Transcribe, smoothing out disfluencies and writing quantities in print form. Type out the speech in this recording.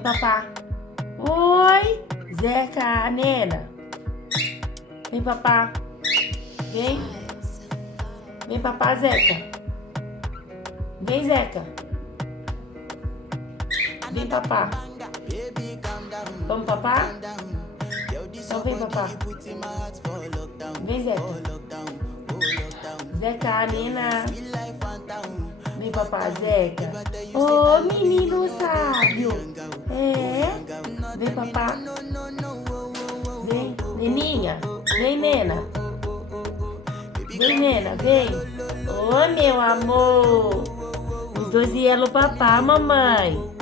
Vem, papá. Oi, Zeca, Nena. Vem, papá. Vem. Vem, papá, Zeca. Vem, Zeca. Vem, papá. Vamos, papá? Então vem, papá. Vem, Zeca. Zeca, Nena. Vem, papá, Zeca. Ô, menino sábio. É. Vem, papá. Vem, Neninha. Vem, Nena. Vem, Nena, vem. Ô, meu amor. Os dois vieram papá, mamãe.